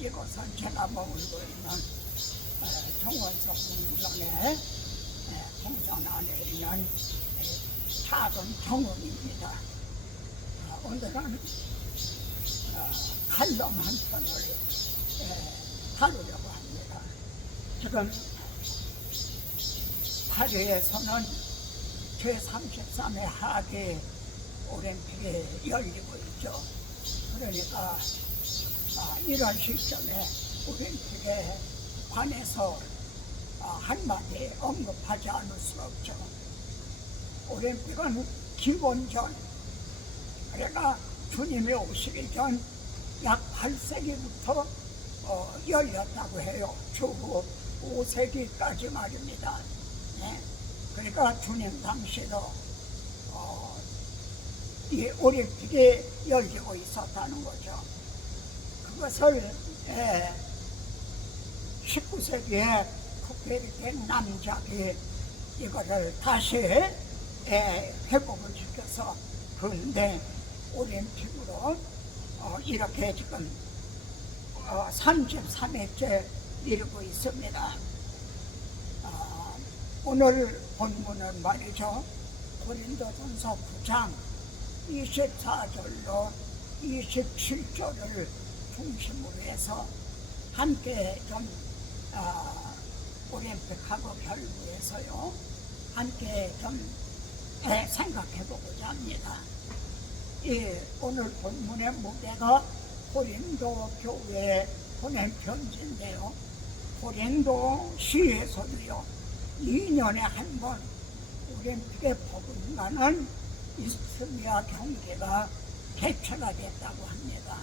이곳은 제가 머물고 있는 정원석 궁전의 궁전 안에 있는 작은 정원입니다. 오늘은 칼럼 한 편을 다루려고 합니다. 지금 파리에서는 제33회 하계 올림픽이 열리고 있죠. 그러니까 이런 시점에 올림픽에 관해서 한마디 언급하지 않을 수 없죠. 올림픽은 기원전, 그러니까 주님이 오시기 전 약 8세기부터 열렸다고 해요. 추후 5세기까지 말입니다. 네. 그러니까 주님 당시도 이 올림픽이 열리고 있었다는 거죠. 그것을 19세기에 쿠페르텍 남작이 이거를 다시 회복을 시켜서 근대 올림픽으로 이렇게 지금 33회째 이루고 있습니다. 오늘 본문은 말이죠. 고린도전서 9장 24절로 27절을 중심으로 해서 함께 좀 올림픽하고 결부해서요 함께 좀 생각해 보고자 합니다. 오늘 본문의 무게가 고린도 교회에 보낸 편지인데요. 고린도 시에서도요 2년에 한 번 올림픽에 버금가는 이스트미아 경기가 개최가 됐다고 합니다.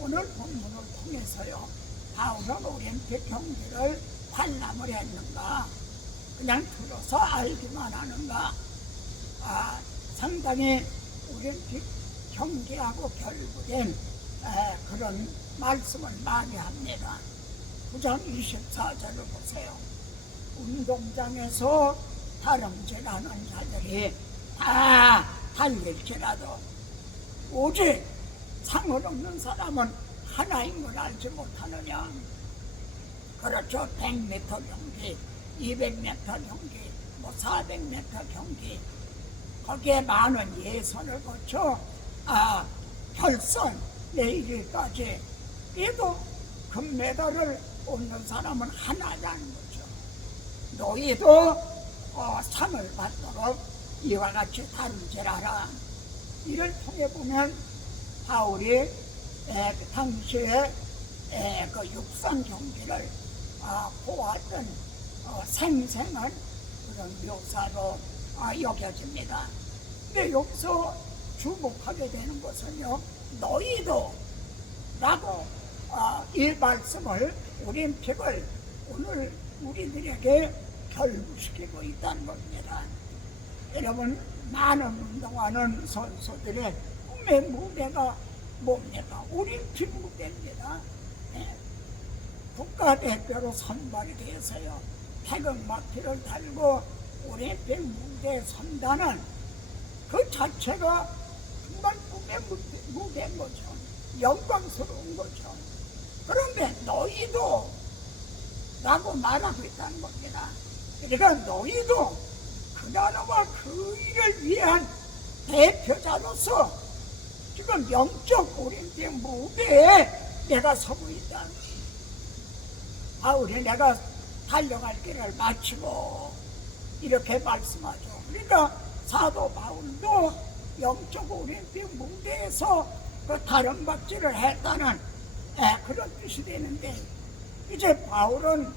오늘 본문을 통해서요 바울은 올림픽 경기를 관람을 했는가 그냥 들어서 알기만 하는가 상당히 올림픽 경기하고 결부된 그런 말씀을 많이 합니다. 9장 24절을 보세요. 운동장에서 다름질하는 자들이 다 달릴지라도 오직 상을 얻는 사람은 하나인 걸 알지 못하느냐. 그렇죠. 100m 경기, 200m 경기, 400m 경기 거기에 많은 예선을 거쳐 결선 내일까지 그래도 금메달을 얻는 사람은 하나라는 거죠. 너희도 상을 받도록 이와 같이 다름질하라. 이를 통해 보면 바울이 그 당시에 그 육상 경기를 보았던 생생한 그런 묘사로 여겨집니다. 근데 여기서 주목하게 되는 것은요 너희도 라고 이 말씀을 올림픽을 오늘 우리들에게 결부시키고 있다는 겁니다. 여러분 많은 운동하는 선수들의 꿈의 무대가 뭡니까? 올림픽 무대입니다. 국가대표로 선발이 되어서요 태극마크를 달고 올림픽 무대에 선다는 그 자체가 정말 꿈의 무대인 거죠. 영광스러운 거죠. 그런데 너희도 라고 말하고 있다는 겁니다. 그러니까 너희도 그 나라와 그 일을 위한 대표자로서 지금 영적 올림픽 무대에 내가 서고 있다. 바울이 내가 달려갈 길을 마치고 이렇게 말씀하죠. 그러니까 사도 바울도 영적 올림픽 무대에서 그 다름박질을 했다는 그런 뜻이 되는데 이제 바울은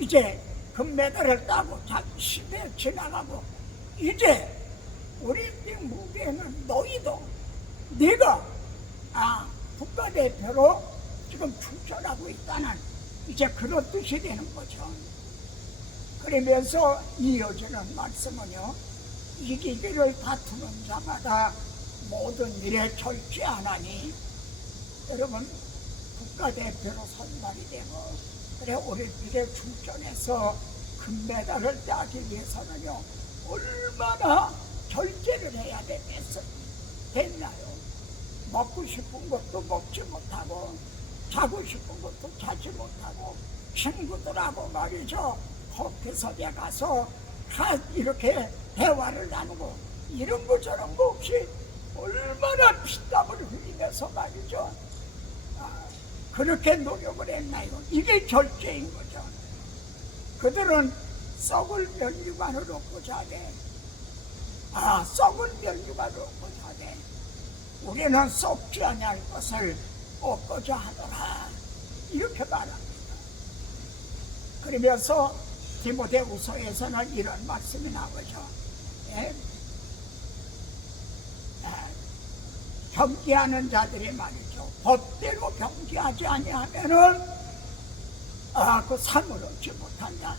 이제 금메달을 따고 자기 시대에 지나가고 이제 올림픽 무대에는 너희도 네가 국가대표로 지금 출전하고 있다는 이제 그런 뜻이 되는 거죠. 그러면서 이어지는 말씀은요 이기기를 다투는 자마다 모든 일에 절제하나니 여러분 국가대표로 선발이 되고 그래 올림픽에 출전해서 금메달을 따기 위해서는요 얼마나 절제를 해야 됐나요? 먹고 싶은 것도 먹지 못하고 자고 싶은 것도 자지 못하고 친구들하고 말이죠 커피숍에 가서 이렇게 대화를 나누고 이런 거 저런 거 없이 얼마나 피땀을 흘리면서 말이죠 그렇게 노력을 했나요? 이게 절제인 거죠. 그들은 썩을 면류관을 얻고 자되 썩은 면류관을 얻고 자되 우리는 썩지 아니할 것을 얻고자 하더라 이렇게 말합니다. 그러면서 디모데후서에서는 이런 말씀이 나오죠. 경계하는 자들이 말이죠 법대로 경계하지 아니하면은 그 상을 얻지 못한다.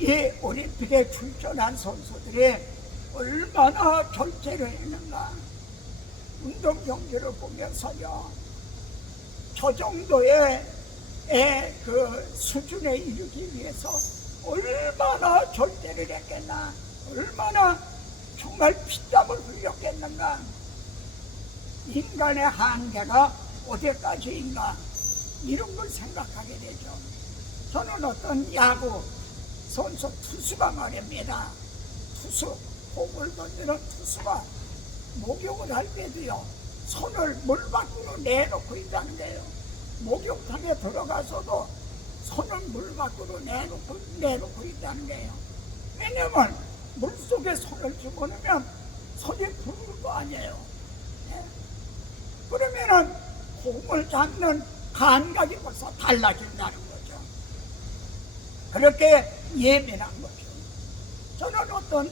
이 올림픽에 출전한 선수들이 얼마나 절제를 했는가. 운동 경기를 보면서요 저 정도의 그 수준에 이르기 위해서 얼마나 절제를 했겠나, 얼마나 정말 피땀을 흘렸겠는가. 인간의 한계가 어디까지인가 이런 걸 생각하게 되죠. 저는 어떤 야구 선수 투수가 말입니다. 투수, 공을 던지는 투수가 목욕을 할 때도요 손을 물 밖으로 내놓고 있다는데요. 목욕탕에 들어가서도 손을 물 밖으로 내놓고 있다는 거예요. 왜냐면 물속에 손을 집어넣으면 손이 부를 거 아니에요. 네? 그러면은 공을 잡는 감각이 벌써 달라진다는 거죠. 그렇게 예민한 거죠. 저는 어떤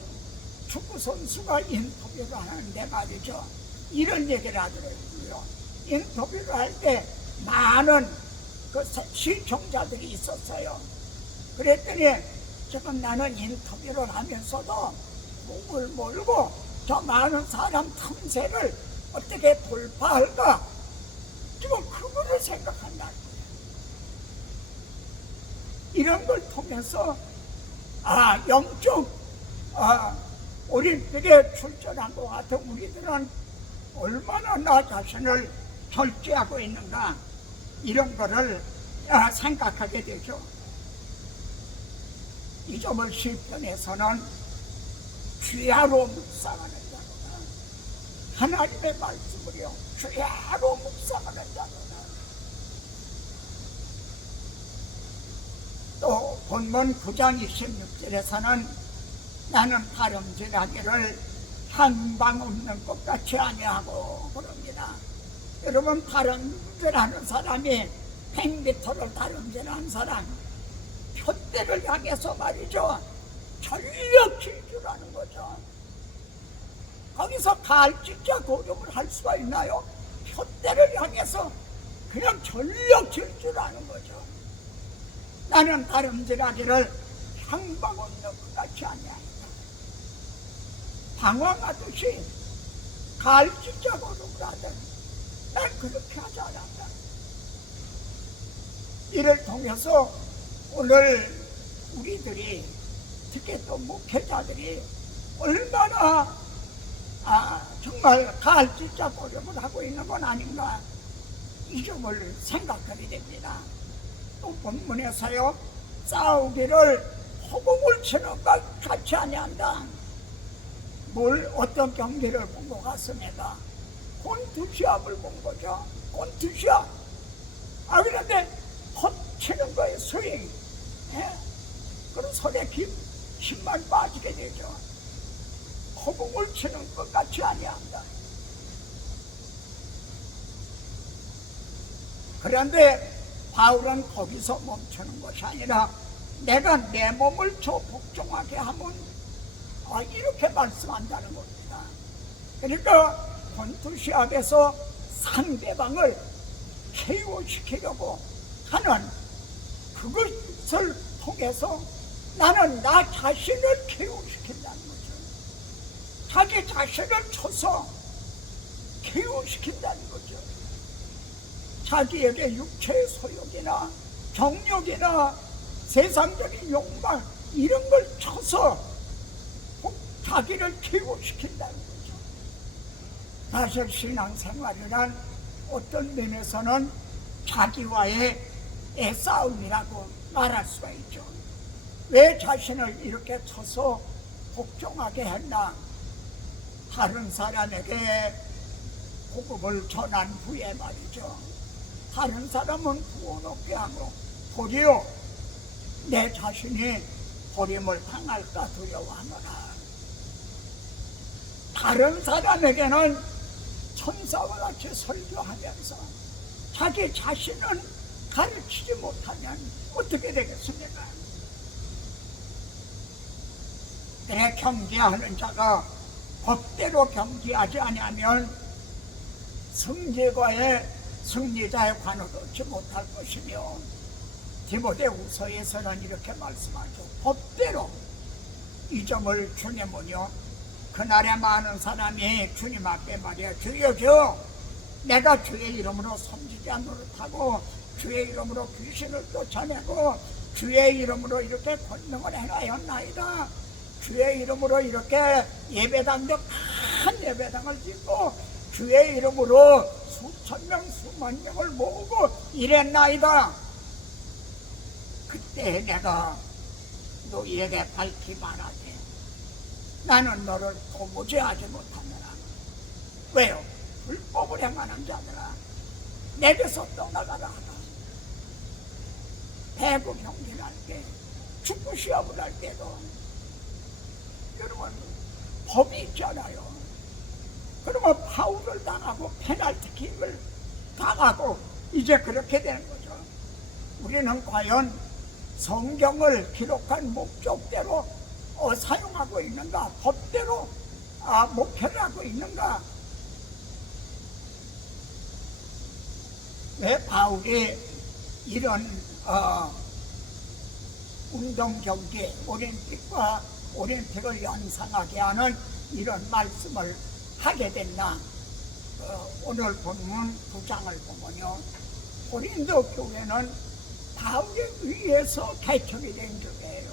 축구 선수가 인터뷰를 하는데 말이죠 이런 얘기를 하더라고요. 인터뷰를 할 때 많은 그 시청자들이 있었어요. 그랬더니 지금 나는 인터뷰를 하면서도 목을 몰고 저 많은 사람 틈새를 어떻게 돌파할까 지금 그거를 생각한다는 거예요. 이런 걸 통해서 영적 올림픽에 출전한 것 같은 우리들은 얼마나 나 자신을 절제하고 있는가 이런 거를 생각하게 되죠. 이 점을 시편에서는 주야로 묵상하는 자로다. 하나님의 말씀을요 주야로 묵상하는 자로다. 또 본문 9장 26절에서는 나는 다름질하기를 한 방 없는 것 같이 아니하고 그럽니다. 여러분 다름질하는 사람이 100m를 다름질하는 사람 푯대를 향해서 말이죠 전력 질주라는 거죠. 거기서 갈짓자 고름을 할 수가 있나요? 푯대를 향해서 그냥 전력 질주라는 거죠. 나는 다름질하기를 한 방 없는 것 같이 아니하니까 방황하듯이 갈짓자 고름을 하든 난 그렇게 하지 않았다. 이를 통해서 오늘 우리들이 특히 또 목회자들이 얼마나 정말 갈짓자 고름을 하고 있는 건 아닌가 이 점을 생각하게 됩니다. 또 본문에서요 싸우기를 허공을 치는 것 같이 아니한다. 어떤 경기를 본 것 같습니다. 곤투시합을 본 거죠. 곤투시합. 그런데 헛 치는 거에 스윙. 그런 손에 힘만 빠지게 되죠. 허공을 치는 것 같이 아니한다. 그런데 바울은 거기서 멈추는 것이 아니라 내가 내 몸을 저 복종하게 하면 이렇게 말씀한다는 겁니다. 그러니까 권투시합에서 상대방을 KO시키려고 하는 그것을 통해서 나는 나 자신을 KO시킨다는 거죠. 자기 자신을 쳐서 KO시킨다는 거죠. 자기에게 육체의 소욕이나 정욕이나 세상적인 욕망 이런 걸 쳐서 자기를 KO시킨다는 거죠. 사실 신앙생활이란 어떤 면에서는 자기와의 싸움이라고 말할 수가 있죠. 왜 자신을 이렇게 쳐서 복종하게 했나? 다른 사람에게 복음을 전한 후에 말이죠. 다른 사람은 구원 얻게 하고 도리어 내 자신이 버림을 당할까 두려워하노라. 다른 사람에게는 천사와 같이 설교하면서 자기 자신은 가르치지 못하면 어떻게 되겠습니까? 내 경계하는 자가 법대로 경계하지 아니하면 승리자의 관을 얻지 못할 것이며, 디모데후서에서는 이렇게 말씀하죠. 법대로 이 점을 주님은요, 그날에 많은 사람이 주님 앞에 말이야, 주여 주여 내가 주의 이름으로 섬기지 노릇하고 주의 이름으로 귀신을 쫓아내고 주의 이름으로 이렇게 권능을 행하였나이다. 주의 이름으로 이렇게 예배당도 큰 예배당을 짓고 주의 이름으로 수천 명 수만 명을 모으고 이랬나이다. 그때 내가 너희에게 밝히 말하되 나는 너를 도무지 하지 못하느라. 왜요? 불법을 행하는 자들아 내게서 떠나가라 하라. 배구 경기를 할 때, 축구 시합을 할 때도 여러분 법이 있잖아요. 그러면 파울을 당하고 페널티킥을 당하고 이제 그렇게 되는 거죠. 우리는 과연 성경을 기록한 목적대로 사용하고 있는가? 법대로 목회를 하고 있는가? 왜 바울이 이런 운동 경기, 올림픽을 연상하게 하는 이런 말씀을 하게 됐나? 오늘 본문 9장을 보면요, 고린도 교회는 바울에 의해서 개척이 된 교회예요.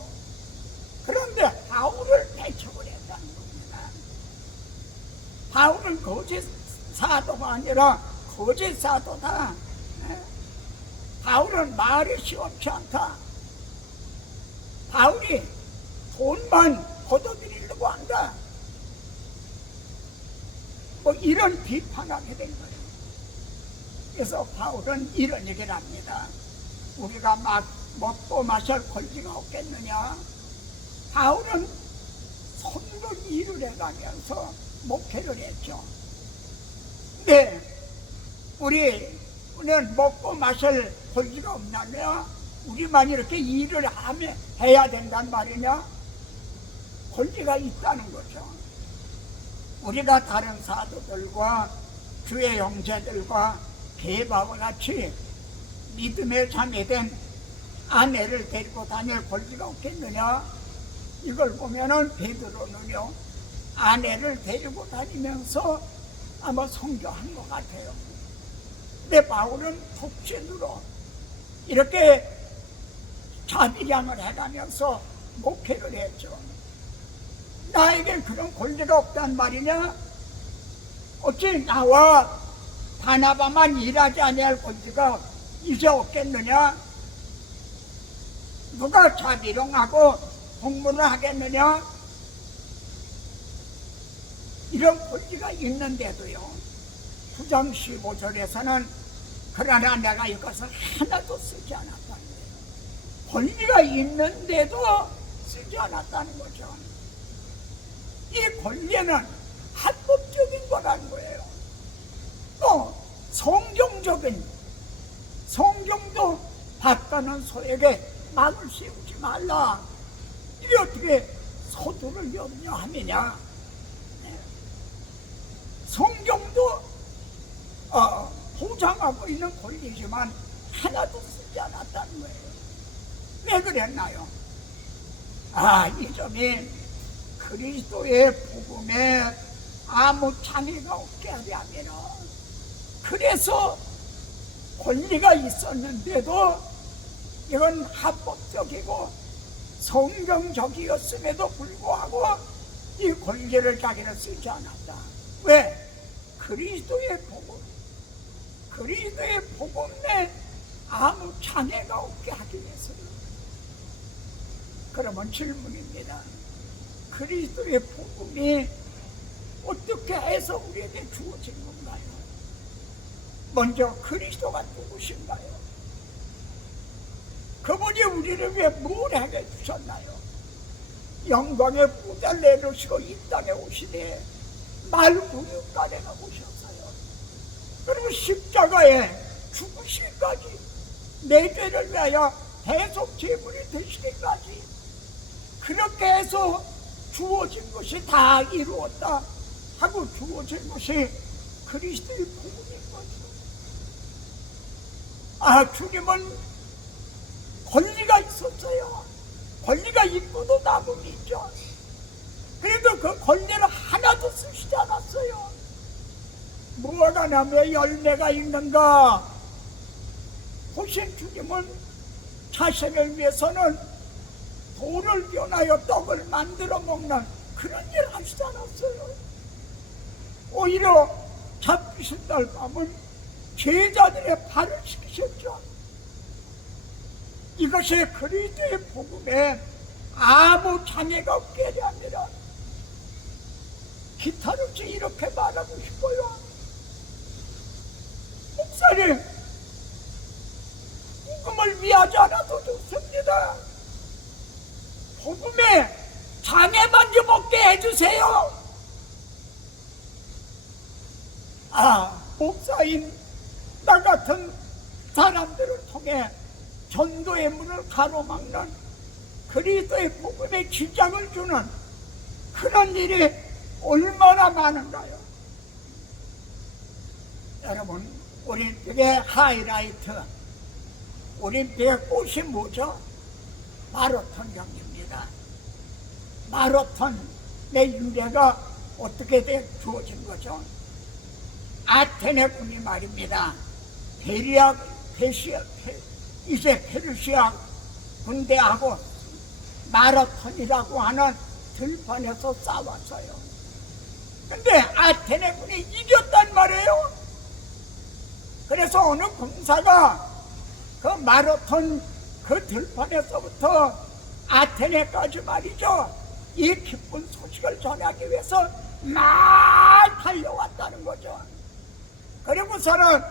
그런데 바울을 개척을 했다는 겁니다. 바울은 거짓 사도가 아니라 거짓 사도다. 바울은 말이 시원치 않다. 바울이 돈만 걷어들이려고 한다. 뭐 이런 비판하게 된 거예요. 그래서 바울은 이런 얘기를 합니다. 우리가 막 먹고 마실 권리가 없겠느냐? 바울은 선도 일을 해가면서 목회를 했죠. 근데 우리는 먹고 마실 권리가 없냐며? 우리만 이렇게 일을 해야 된단 말이냐? 권리가 있다는 거죠. 우리가 다른 사도들과 주의 형제들과 게바와 같이 믿음의 자매된 아내를 데리고 다닐 권리가 없겠느냐? 이걸 보면은 베드로는요, 아내를 데리고 다니면서 아마 성교한 것 같아요. 근데 바울은 독신으로 이렇게 자비량을 해가면서 목회를 했죠. 나에겐 그런 권리가 없단 말이냐? 어찌 나와 바나바만 일하지 아니할 권리가 이제 없겠느냐? 누가 자비령하고 공부를 하겠느냐? 이런 권리가 있는데도요, 9장 15절에서는 그러나 내가 이것을 하나도 쓰지 않았다는 거예요. 권리가 있는데도 쓰지 않았다는 거죠. 이 권리는 합법적인 거라는 거예요. 또 성경도 바꾸는 소에게 막을 씌우지 말라. 이게 어떻게 소두를 염려함이냐? 성경도 보장하고 있는 권리지만 하나도 쓰지 않았다는 거예요. 왜 그랬나요? 이 점이 그리스도의 복음에 아무 장애가 없게 하려면, 그래서 권리가 있었는데도 이건 합법적이고 성경적이었음에도 불구하고 이 권리를 자기는 쓰지 않았다. 왜? 그리스도의 복음, 그리스도의 복음에 아무 장애가 없게 하기 위해서요. 그러면 질문입니다. 그리스도의 복음이 어떻게 해서 우리에게 주어진 건가요? 먼저 그리스도가 누구신가요? 그분이 우리를 위해 뭘 하게 주셨나요? 영광의 무대를 내놓으시고 이 땅에 오시되 말구육간에가 오셨어요. 그리고 십자가에 죽으시기까지, 내 죄를 위하여 대속 제물이 되시기까지, 그렇게 해서 주어진 것이 다 이루었다 하고 주어진 것이 그리스도의 복음인 거죠. 주님은 권리가 있었어요. 권리가 있고도 남음이 있죠. 그래도 그 권리를 하나도 쓰시지 않았어요. 무화과 나무에 열매가 있는가 보신 주님은 자신을 위해서는 돌을 변하여 떡을 만들어 먹는 그런 일을 하시지 않았어요. 오히려 잡히신 날 밤은 제자들의 발을 씻기셨죠. 이것이 그리스도의 복음에 아무 장애가 없게 해야 합니다. 기타를 이렇게 말하고 싶어요. 목사님, 복음을 위하지 않아도 좋습니다. 복음에 장애만 좀 없게 해주세요. 목사인 나 같은 사람들을 통해 전도의 문을 가로막는, 그리스도의 복음에 지장을 주는 그런 일이 얼마나 많은가요? 여러분, 올림픽의 하이라이트, 올림픽의 꽃이 뭐죠? 마라톤 경기입니다. 마라톤의 유래가 어떻게 주어진 거죠? 아테네 군이 말입니다. 이제 페르시아 군대하고 마라톤이라고 하는 들판에서 싸웠어요. 근데 아테네 군이 이겼단 말이에요. 그래서 어느 군사가 그 마라톤 그 들판에서부터 아테네까지 말이죠, 이 기쁜 소식을 전하기 위해서 막 달려왔다는 거죠. 그리고서는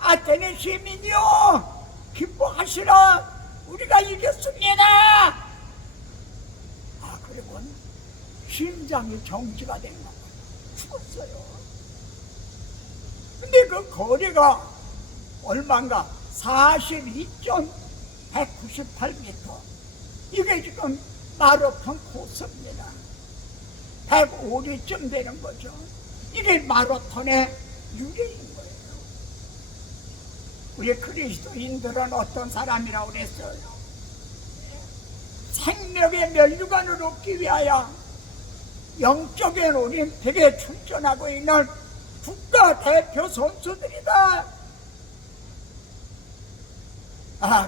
아테네 시민이요, 기뻐하시라, 우리가 이겼습니다. 그리고 심장이 정지가 된 거예요. 죽었어요. 근데 그 거리가 얼마인가? 42.198m. 이게 지금 마라톤 코스입니다. 105리쯤 되는 거죠. 이게 마라톤의 유래인 거예요. 우리 그리스도인들은 어떤 사람이라고 그랬어요? 생명의 면류관을 얻기 위하여 영적인 올림픽에 출전하고 있는 국가대표 선수들이다.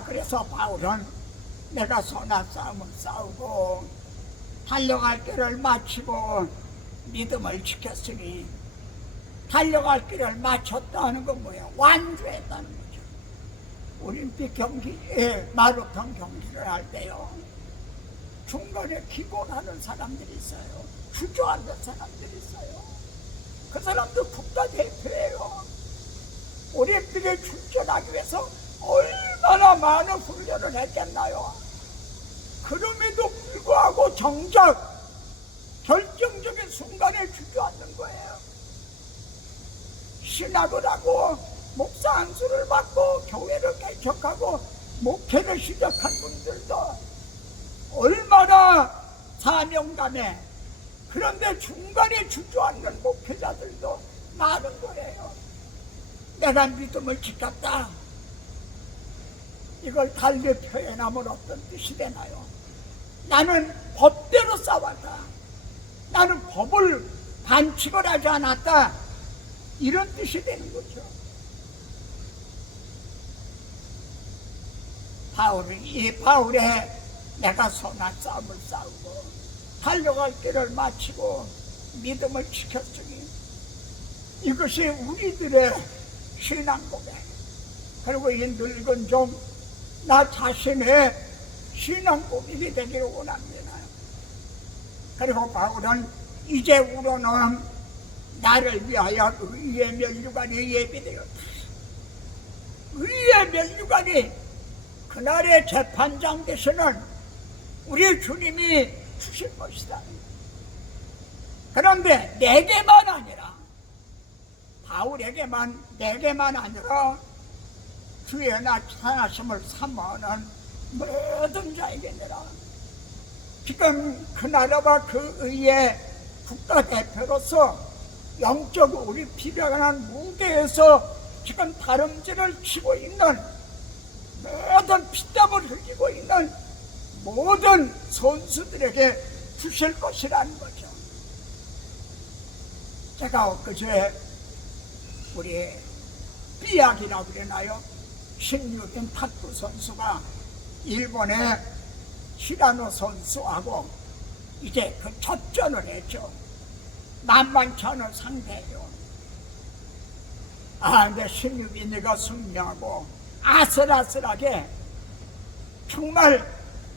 그래서 바울은 내가 선한 싸움을 싸우고 달려갈 길을 마치고 믿음을 지켰으니, 달려갈 길을 마쳤다는 건 뭐예요? 완주했다는 거죠. 올림픽 경기에 마라톤 경기를 할 때요, 중간에 기권하는 사람들이 있어요. 주저앉는 사람들이 있어요. 그 사람도 국가대표예요. 올림픽에 출전하기 위해서 얼마나 많은 훈련을 했겠나요? 그럼에도 불구하고 정작 결정적인 순간에 주저앉는 거예요. 신학을 하고 목사 안수를 받고 교회를 개척하고 목회를 시작한 분들도 얼마나 사명감에, 그런데 중간에 주저앉는 목회자들도 많은 거예요. 내가 믿음을 지켰다, 이걸 달리 표현하면 어떤 뜻이 되나요? 나는 법대로 싸웠다, 나는 법을 반칙을 하지 않았다, 이런 뜻이 되는 거죠. 바울의 내가 선한 싸움을 싸우고 달려갈 길을 마치고 믿음을 지켰으니 이것이 우리들의 신앙 고백. 그리고 이 늙은 좀 나 자신의 신앙 고백이 되기를 원합니다. 그리고 바울은 이제 우러는 나를 위하여 의의 면류관이 예비되었다. 의의 면류관이 그날의 재판장 되시는 우리 주님이 주실 것이다. 그런데 내게만 아니라, 바울에게만, 내게만 아니라 주의 나타나심을 사모하는 모든 자에게니라. 지금 그 나라와 그 의의 국가대표로서 영적 우리 필요한 무대에서 지금 다름질을 치고 있는 모든 피땀을 흘리고 있는 모든 선수들에게 주실 것이라는 거죠. 제가 엊그제 우리 삐약이라고 그러나요? 16인 탁구 선수가 일본의 시라노 선수하고 이제 그 접전을 했죠. 만만치 않은 상대예요. 근데 16인이가 승리하고 아슬아슬하게 정말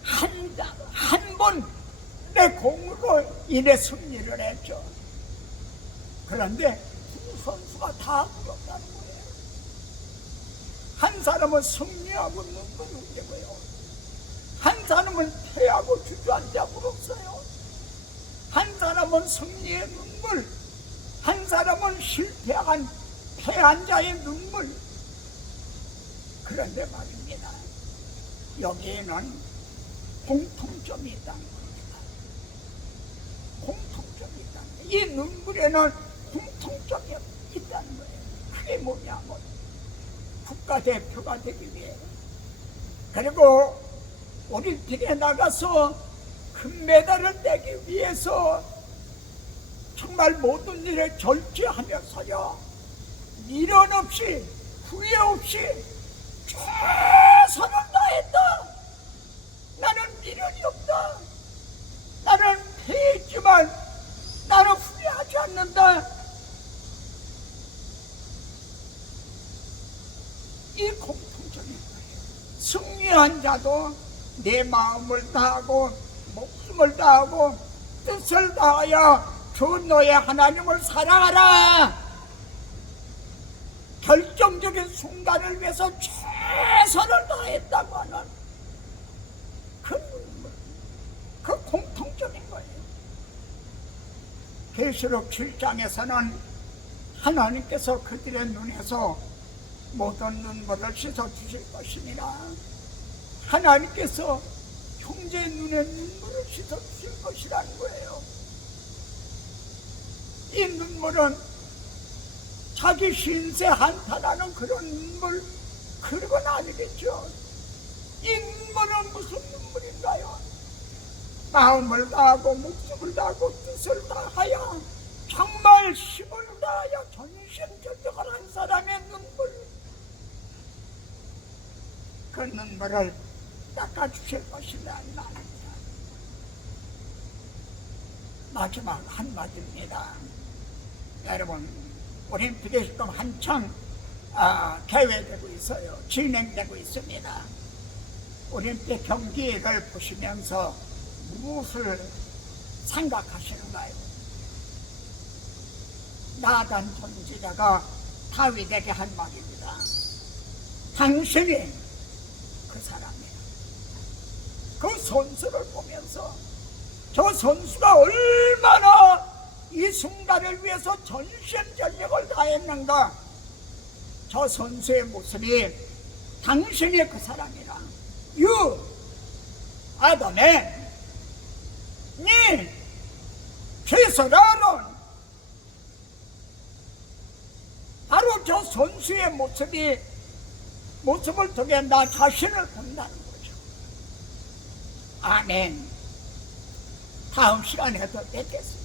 한 번의 공으로 인해 승리를 했죠. 그런데 두 선수가 다 울었다는 거예요. 한 사람은 승리하고 눈물이 흘리고요, 한 사람은 패하고 주저앉아 울었어요. 한 사람은 승리의 눈물, 한 사람은 실패한 패한 자의 눈물. 그런데 말입니다, 여기에는 공통점이 있다는 겁니다. 공통점이 있다는 거예요. 이 눈물에는 공통점이 있다는 거예요. 그게 뭐냐면 국가대표가 되기 위해, 그리고 올림픽에 나가서 금메달을 떼기 위해서 정말 모든 일에 절제하면서요, 미련 없이 후회 없이 최선을 다했다. 나는 미련이 없다. 나는 패했지만 나는 후회하지 않는다. 이 공통점이 거예요. 승리한 자도 내 마음을 다하고 목숨을 다하고 뜻을 다하여 주 너의 하나님을 사랑하라. 결정적인 순간을 위해서 최선을 다했다고 하는 그 공통점인 거예요. 계시록 7장에서는 하나님께서 그들의 눈에서 모든 눈물을 씻어 주실 것이니라. 하나님께서 형제의 눈에 눈물을 씻어 주실 것이라는 거예요. 이 눈물은 자기 신세 한탄하는 그런 눈물, 그런 건 아니겠죠. 이 눈물은 무슨 눈물인가요? 마음을 다하고 목숨을 다하고 뜻을 다하여 정말 힘을 다하여 전심전력을 한 사람의 눈물, 그 눈물을 닦아주실 것이라는 말입니다. 마지막 한마디입니다. 여러분, 올림픽이 지금 한창 개회되고 있어요. 진행되고 있습니다. 올림픽 경기를 보시면서 무엇을 생각하시는가요? 나단 선지자가 다윗에게 한 말입니다. 당신이 그 사람이야. 그 선수를 보면서 저 선수가 얼마나 이 순간을 위해서 전심전력을 다했는가. 저 선수의 모습이 당신이 그 사람이라. You are the man. 니 최소라론 바로 저 선수의 모습을 통해 나 자신을 본다는 거죠. 아멘. 다음 시간에 더 뵙겠습니다.